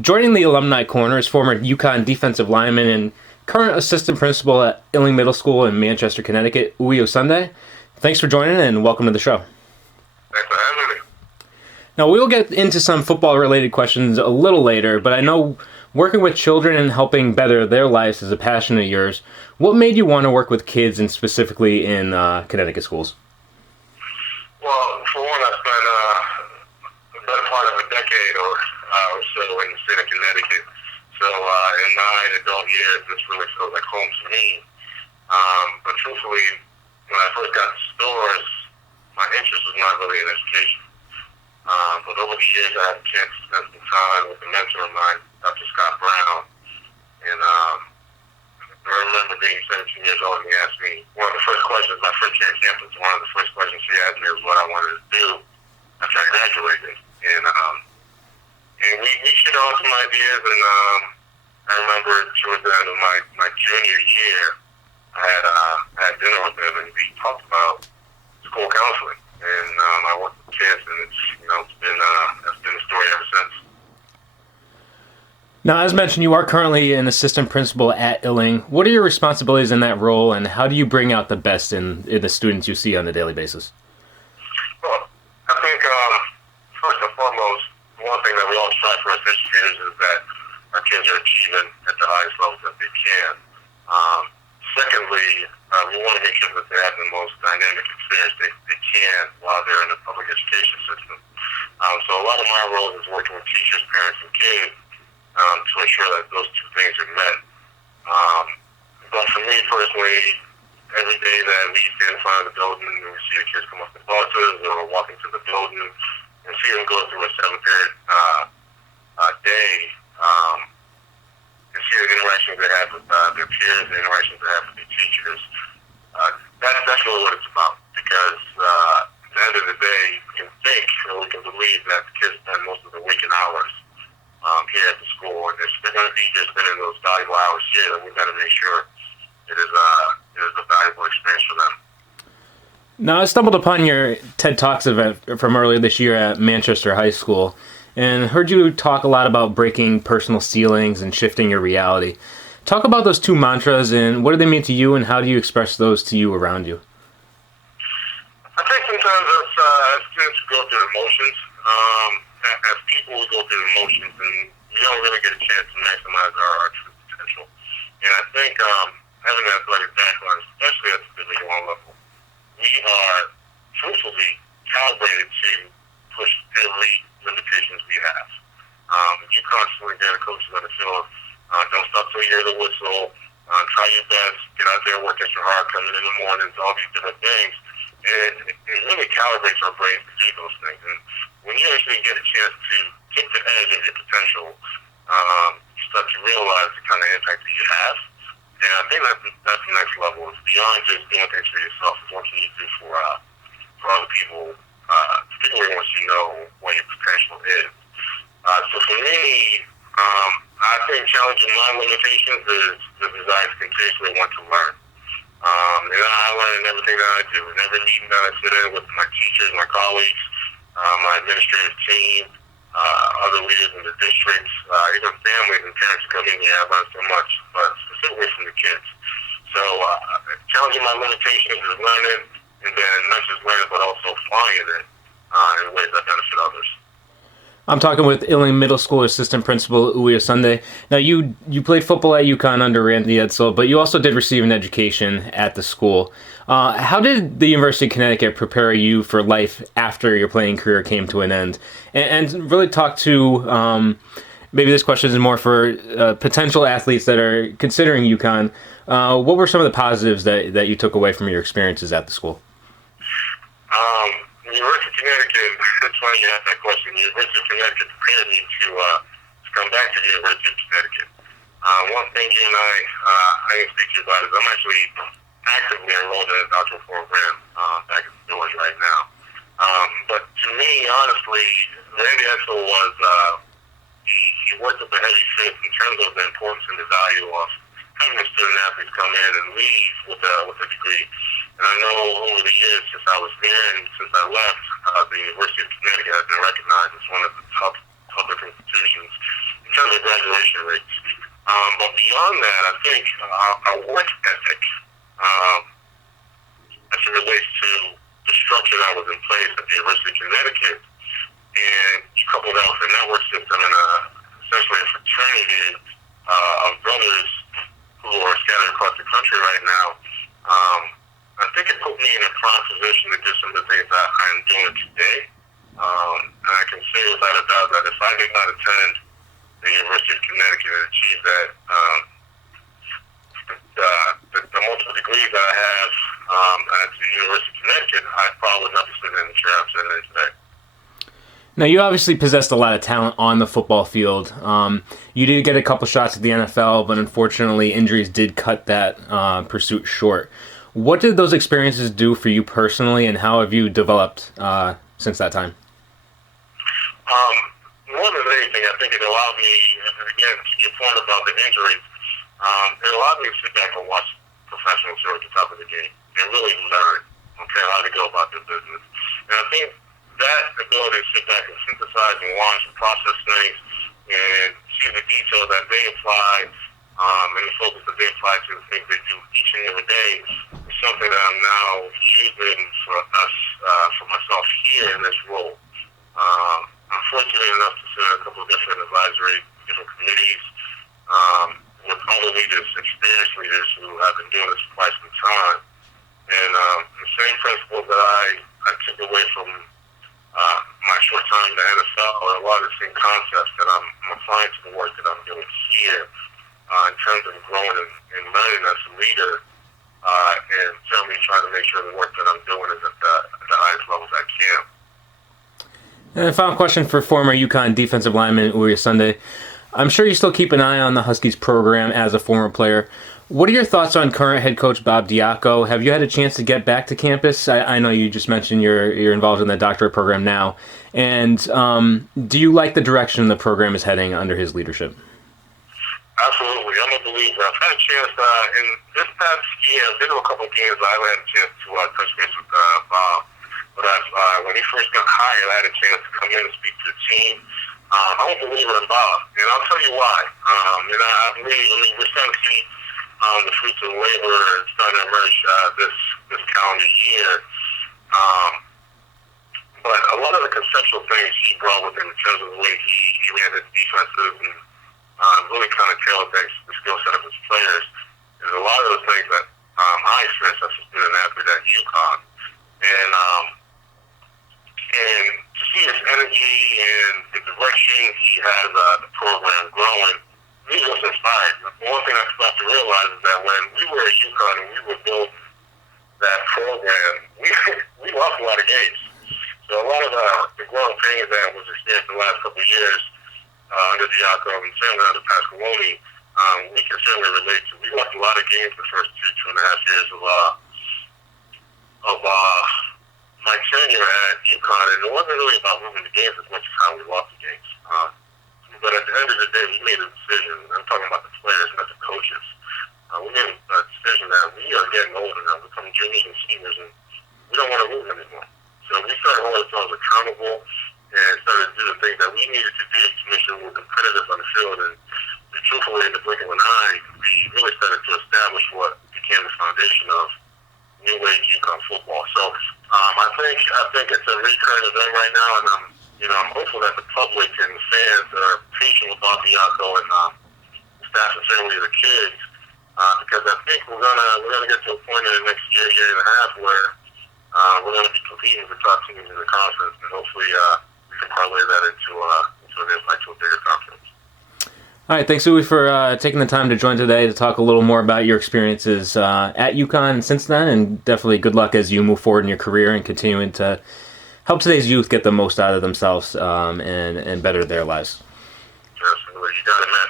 Joining the Alumni Corner is former UConn defensive lineman and current assistant principal at Illing Middle School in Manchester, Connecticut, Osunde. Thanks for joining and welcome to the show. Thanks for having me. Now, we will get into some football-related questions a little later, but I know working with children and helping better their lives is a passion of yours. What made you want to work with kids and specifically in Connecticut schools? Well, for one, I spent the better part of a decade or so in the state of Connecticut. So in 9 adult years, this really feels like home to me. But truthfully, when I first got to stores, my interest was not really in education. But over the years, I had a chance to spend some time with a mentor of mine, Dr. Scott Brown. And I remember being 17 years old, and he asked me, one of the first questions, my first year on campus, one of the first questions he asked me was what I wanted to do after I graduated. And we shared all some ideas, and I remember towards the end of my junior year, I had dinner with him, and we talked about school counseling. And I worked with kids, and it's been a story ever since. Now, as mentioned, you are currently an assistant principal at Illing. What are your responsibilities in that role, and how do you bring out the best in the students you see on a daily basis? Well, I think first and foremost, one thing that we all strive for as educators is that our kids are achieving at the highest levels that they can. Secondly, we want to make sure that they have the most dynamic experience they can while they're in the public education system. So a lot of my role is working with teachers, parents, and kids to ensure that those two things are met. But for me personally, every day that we stand in front of the building and we see the kids come off the buses or walk into the building and see them go through a 7-period day, and see the interactions they have with their peers, the interactions they have with their teachers, that's really what it's about. Because at the end of the day, we can think or we can believe that the kids spend most of their waking hours here at the school, and they're going to be here spending those valuable hours here, and we've got to make sure it is a valuable experience for them. Now, I stumbled upon your TED Talks event from earlier this year at Manchester High School, and heard you talk a lot about breaking personal ceilings and shifting your reality. Talk about those two mantras, and what do they mean to you, and how do you express those to you around you? I think sometimes as students we go through emotions. As people, we go through emotions, and we don't really get a chance to maximize our true potential. And I think having an athletic background, especially at the Division I level, we are truthfully calibrated to push every limitations we have. You constantly hear the coaches on the field, don't stop till you hear the whistle, try your best, get out there, work extra hard, coming in the mornings, all these different things. And it really calibrates our brains to do those things. And when you actually get a chance to take the edge of your potential, you start to realize the kind of impact that you have. And I think that's the next level. It's beyond just doing things for yourself. It's what can you do for other people, particularly once you know what your potential is. So for me, I think challenging my limitations is the desire to continuously want to learn. And I learn in everything that I do. In every meeting that I sit in with my teachers, my colleagues, my administrative team, other leaders in the districts, even families and parents who come in here, I learn so much, but specifically from the kids. So challenging my limitations is learning, and then not just learning, but also applying it in ways that benefit others. I'm talking with Illing Middle School Assistant Principal Osunde. Now, you played football at UConn under Randy Edsall, but you also did receive an education at the school. How did the University of Connecticut prepare you for life after your playing career came to an end? And really talk to, maybe this question is more for potential athletes that are considering UConn. What were some of the positives that you took away from your experiences at the school? University of Connecticut, it's funny you asked that question. The University of Connecticut prepared me to come back to the University of Connecticut. One thing you and I can speak to you about is I'm actually actively enrolled in a doctoral program back at the doors right now. But to me, honestly, Randy Edsall was, he worked up a heavy fist in terms of the importance and the value of having the student athletes come in and leave with a degree. And I know over the years since I was there and since I left, the University of Connecticut has been recognized as one of the top public institutions in terms the graduation rates. But beyond that, I think our work ethic, as it relates to the structure that was in place at the University of Connecticut, and you couple that with the network system and essentially a fraternity of brothers who are scattered across the country right now, I think it put me in a prime position to do some of the things that I'm doing today. And I can say without a doubt that if I did not attend the University of Connecticut and achieve that, the multiple degrees that I have at the University of Connecticut, I probably would not be sitting in the chair I'm sitting in today. Now, you obviously possessed a lot of talent on the football field. You did get a couple shots at the NFL, but unfortunately injuries did cut that pursuit short. What did those experiences do for you personally, and how have you developed since that time? More than anything, I think it allowed me, again, to your point about the injuries, it allowed me to sit back and watch professionals who are at the top of the game and really learn, how to go about their business. And I think that ability to sit back and synthesize and watch and process things and see the detail that they apply and the focus that they apply to the things they do each and every day is something that I'm now using for us, for myself here in this role. I'm fortunate enough to sit on a couple of different different committees with other leaders, experienced leaders who have been doing this for quite some time. And the same principles that I took away from my short time in the NFL are a lot of the same concepts that I'm applying to the work that I'm doing here in terms of growing and learning as a leader and certainly trying to make sure the work that I'm doing is at the highest levels I can. And a final question for former UConn defensive lineman Osunde. I'm sure you still keep an eye on the Huskies program as a former player. What are your thoughts on current head coach Bob Diaco? Have you had a chance to get back to campus? I know you just mentioned you're involved in the doctorate program now. And do you like the direction the program is heading under his leadership? Absolutely. I'm a believer. I've had a chance in this past year, I've been to a couple of games. I haven't had a chance to touch base with Bob. But when he first got hired, I had a chance to come in and speak to the team. I'm a believer in Bob, and I'll tell you why. And I believe, we're starting to see the fruits of labor starting to emerge this calendar year. But a lot of the conceptual things he brought with him in terms of the way he ran his defenses and really kind of tailored things to the skill set of his players is a lot of the things that I experienced as a student athlete at UConn. And to see his energy and the direction he has the program growing, he was inspired. One thing I forgot to realize is that when we were at UConn and we were building that program, we lost a lot of games. So a lot of the growing pains that was experienced in the last couple of years under Diaco and certainly under Pasqualoni, we can certainly relate to. We lost a lot of games the first two and a half years of my tenure at UConn, and it wasn't really about moving the games as much as how we lost the games. But at the end of the day, we made a decision. I'm talking about the players, not the coaches. We made a decision that we are getting older now, becoming juniors and seniors, and we don't want to lose anymore. So we started holding ourselves accountable and started to do the things that we needed to do to make sure we were competitive on the field. And truthfully, in the blink of an eye, we really started to establish what became the foundation of new age UConn football. So I think it's a recurrent event right now, and I'm hopeful that the public and the fans are patient with Bob Diaco and staff and certainly the kids, because I think we're gonna get to a point in the next year and a half where we're gonna be competing with the top teams in the conference, and hopefully we can parlay that into an invite to a bigger conference. All right, thanks, Uwe, for taking the time to join today to talk a little more about your experiences at UConn since then, and definitely good luck as you move forward in your career and continuing to help today's youth get the most out of themselves and better their lives. Yes, you got it, man.